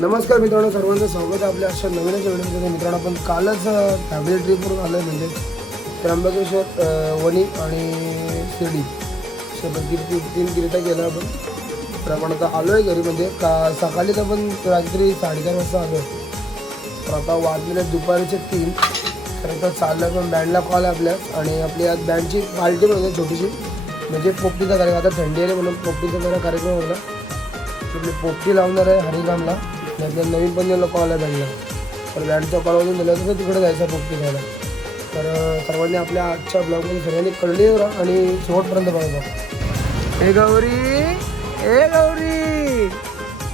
नमस्कार मित्रांनो, सर्वांचं स्वागत आहे आपल्या अशा नवीनच व्हिडिओमध्ये. मित्रांनो, आपण कालच फॅमिली ट्रिपवरून आलो आहे, म्हणजे त्र्यंबकेश्वर, वणी आणि शिर्डी अशा तीन किलोमीटर गेला आपण. तर आपण आता आलो आहे घरी, म्हणजे सकाळीच आपण रात्री 4:30 वाजता आलो आहे. तर आता वाजलेले दुपारचे 3. तर आता चाललं पण बँडला कॉल आहे आपल्या, आणि आपली आज बँडची पार्टी पण होती छोटीशी, म्हणजे पोपटीचा कार्यक्रम. आता थंडी आहे म्हणून पोपटीचा जरा कार्यक्रम होता. आपली पोपटी लावणार आहे हरिगामला. आपल्या नवीन पण कॉल आहे बँडला. तर बँडचा कॉल वाजून दिला तर तिकडे जायचं पोपटी घ्यायला. तर सर्वांनी आपल्या आजच्या ब्लॉगमध्ये सर्वांनी कळली आणि शेवटपर्यंत बघा. हे गौरी, हे गौरी,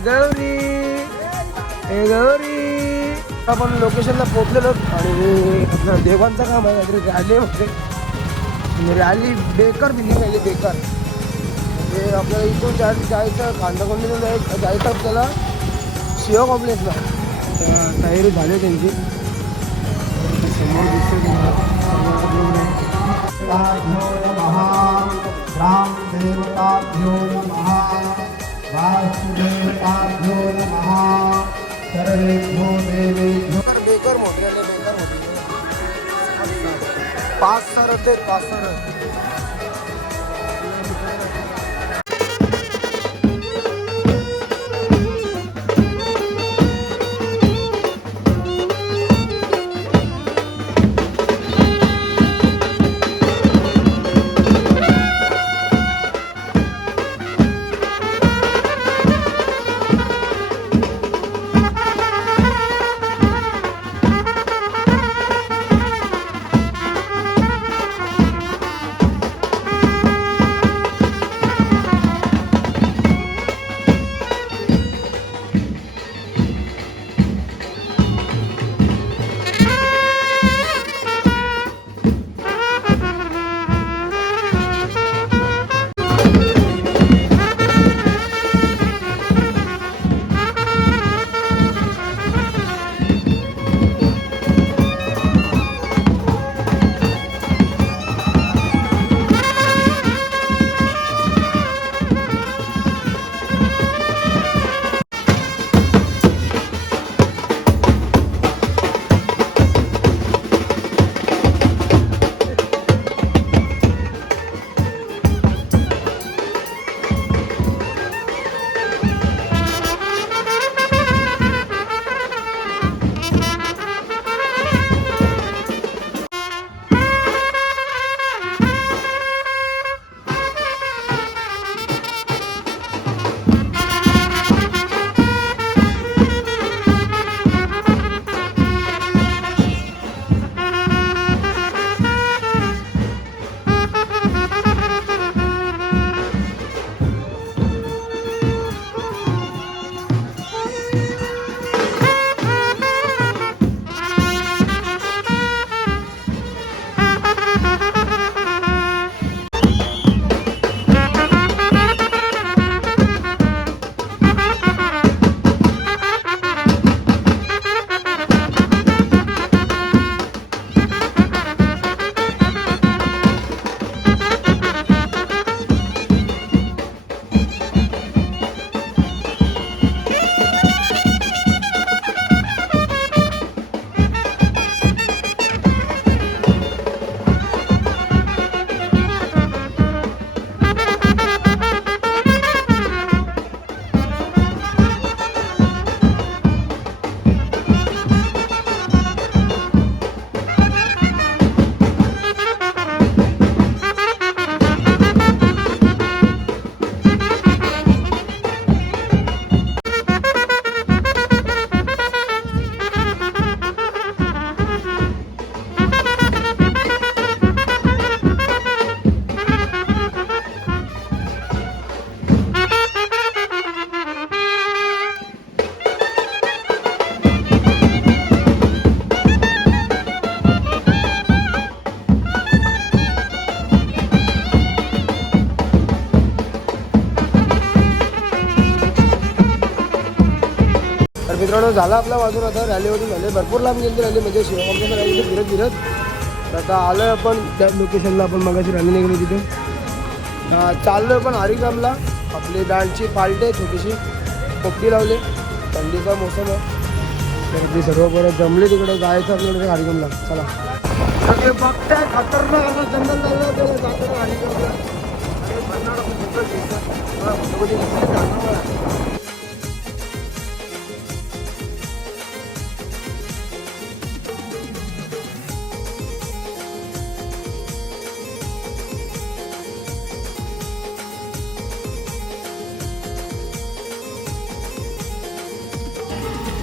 गौरी, हे गौरी. आपण लोकेशनला पोहोचलेलो आणि देवांचं काम आहे काहीतरी रॅली होते. रॅली बेकार दिली पाहिजे, बेकार. म्हणजे आपल्याला इथून जायचं कांदाकोंडीतून जायचं आपल्याला शिवा कॉम्प्लेक्सला. तयारी झाली त्यांची. समोर दिसते ग्रामदेवताभ्यो नमः, वासुदेवताभ्यो नमः, सर्वेभ्यो देवेभ्यो. बेकार मोठे आले, बेकार मोठे 5 होते, 5 मित्रांनो, झाला आपला वाजून. आता रॅलीवरून झाले, भरपूर लांब गेली रॅली, म्हणजे शिवकामच्या रॅली फिरत फिरत. तर आता आलो आहे आपण त्या लोकेशनला. आपण मगाशी रॅली निघाली तिथे चाललो आहे पण हरिगामला. आपली बँडची पार्टी आहे छोटीशी, पोपटी लावली. थंडीचा मोसम आहे तर ती सर्व परत जमली तिकडे जायचं आपल्याकडे हरिगमला. चला सगळे बघताय खतरनाक असं जंगल झालं त्याला जातं हरिगमला.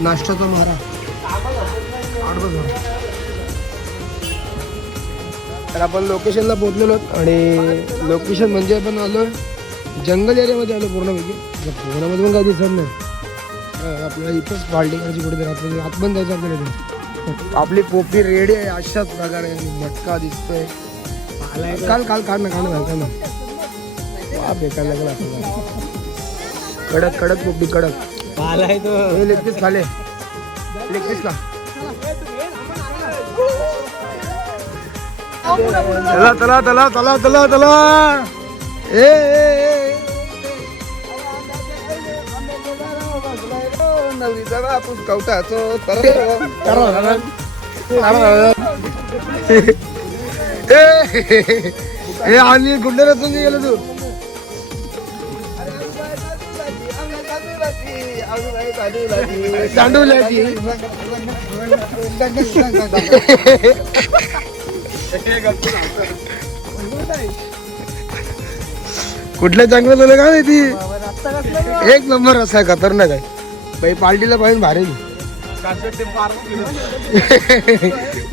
नाश्त्याचा मारा 8 वाजता. तर आपण लोकेशनला पोहोचलेलो आणि लोकेशन म्हणजे आपण आलो जंगल एरियामध्ये आलो पूर्णपैकी. पूर्णामध्ये पण काही दिसत नाही आपल्याला इथंच बाल्डिकाची कुठे राहतो आतमध्ये जायचं आपल्याला. आपली पोपटी रेडी आहे अशाच प्रकारे मटका दिसतोय. काल काल काढणं घालतं ना वा बेकार लागला आपल्याला. कडक कडक पोपटी कडक हे लेग पीस खाले लेग पीस का चला चला चला चला चला चला नवरीचा बापूस कवटाचो हे आणि गुंडे रचून गेलो तू. दांडूल्याची कुठल्या चांगलं झालं का नाही ती एक नंबर असा खतरनाक आहे बाई. पार्टीला पाहिजे भारी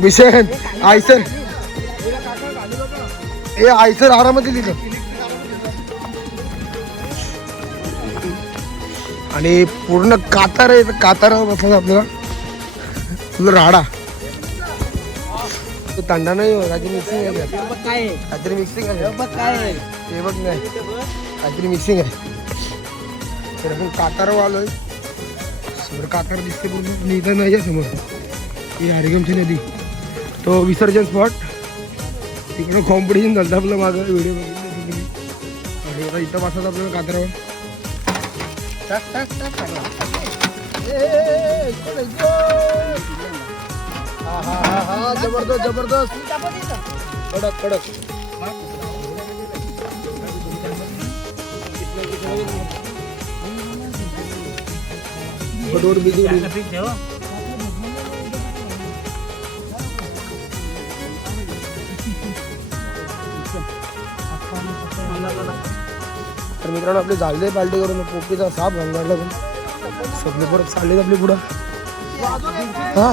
भीषण आयसर हे आयसर आरामात लिहिलं. आणि पूर्ण कातार आहे कातारावर बसला आपल्याला तुला राडा तो तांडा नाही हो काहीतरी मिक्सिंग आहे काहीतरी मिक्सिंग आहे ते बघ नाही काहीतरी मिक्सिंग आहे. तर आपण कातारावर आलोय समोर कातार दिसते पूर्ण इथं नाही आहे समोर ही हरिगमची नदी तो विसर्जन स्पॉट तिकडं कॉम्पिटिशन झालं आपलं माझं व्हिडिओ बघितलं आणि आता इथं बसायचं आपल्याला कातारावर. जबरदस्त जबरदस्त कडक कडक बडोड बिजी तर मित्रांनो आपली झाले पार्टी करून पोपटीचा साप घालला पण सगळे परत चालले आपली पुढं. हा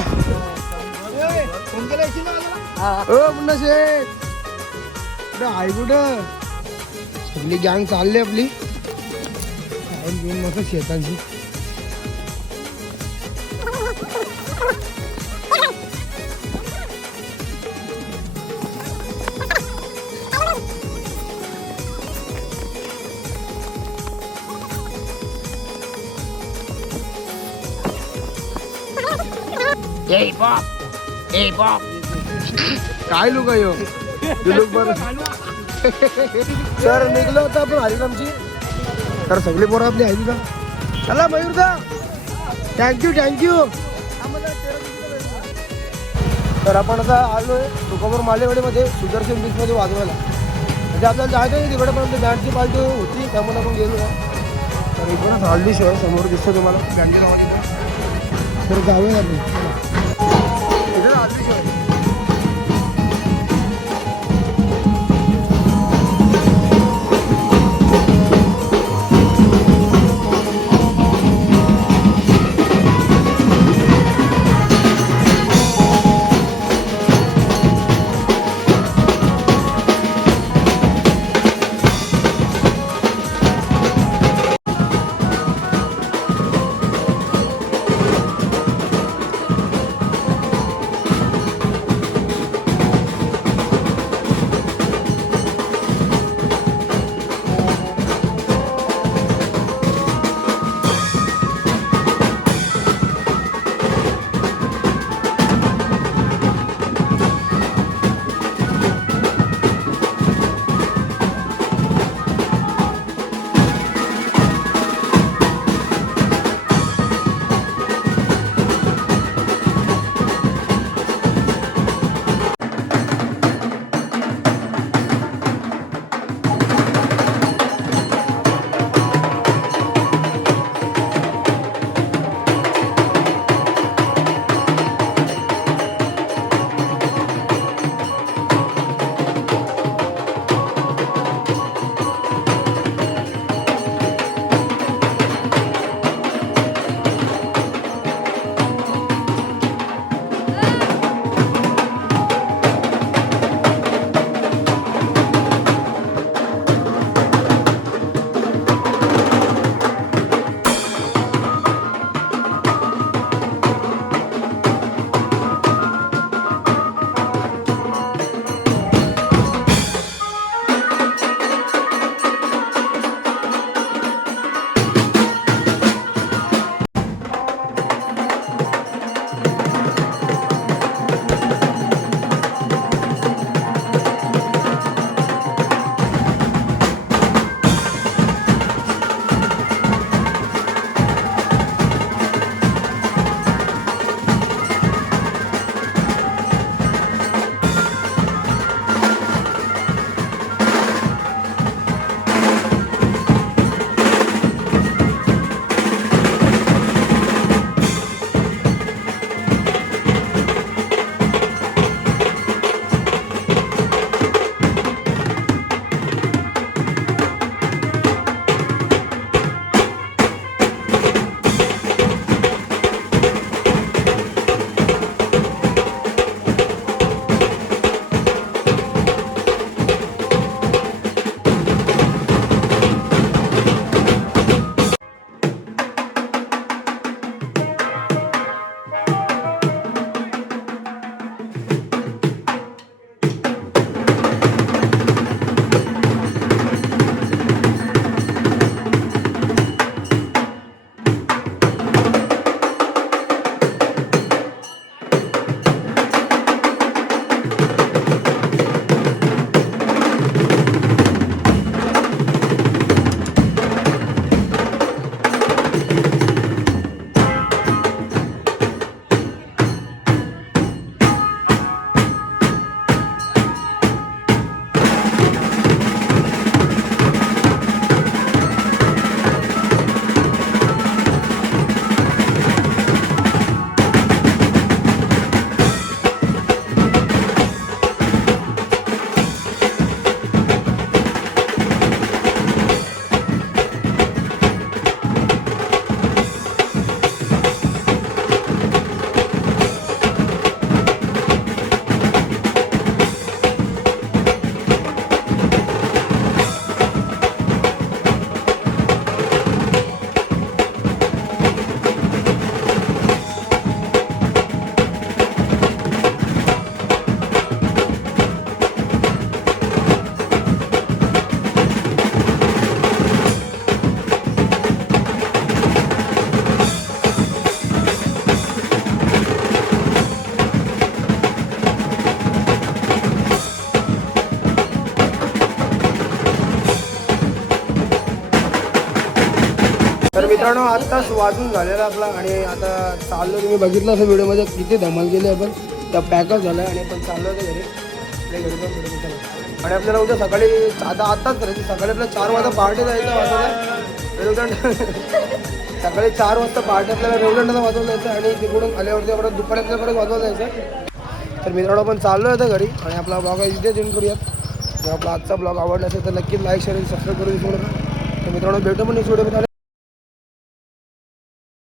पुन्हा शेठ कुठं आहे कुठं सगळी गँग चालली आपली घेऊन मस्त शेतांची. काय लोक आहे सर निघलो होतं आपण हरिगमची. तर सगळी पोरं आपली आहे का चला मयूरदा थँक्यू थँक्यू. तर आपण आता आलोय तुकापूर मालेवाडीमध्ये सुदर्शन बीचमध्ये वाजवायला म्हणजे आपल्याला जायचं नाही तिकडे पण बँडची पार्टी होती त्यामुळे आपण गेलो. तर इकडून हल्ली शहर समोर दिसतं तुम्हाला बँडची गावात तर जाऊया आपण इकडे हल्ली शहर. तर मित्रांनो आत्ताच वाजून झालेला आपला आणि आता चाललो तुम्ही बघितलं असं व्हिडिओमध्ये किती धमाल केली आपण त्या पॅकअप झालं आणि आपण चाललो होतो घरी आपल्या घरी पण व्हिडिओ केला आणि आपल्याला उद्या सकाळी आत्ताच करायची सकाळी आपल्याला 4 वाजता पहाटे जायचं वाजवलं रेवदंड सकाळी 4 वाजता पहाटे आपल्याला रेवदंडाला वाजवलं जायचं आणि तिकडून आल्यावरती आपण दुपारी आपल्याला परत वाजवलं जायचं. तर मित्रांनो आपण चाललो होतो घरी आणि आपला ब्लॉग इथे जॉईन करूयात. जर आपला आजचा ब्लॉग आवडला असेल तर नक्कीच लाईक शेअर आणि सबस्क्राईब करून विसरू नका. तर मित्रांनो भेटू पण नेक्स्ट व्हिडिओमध्ये.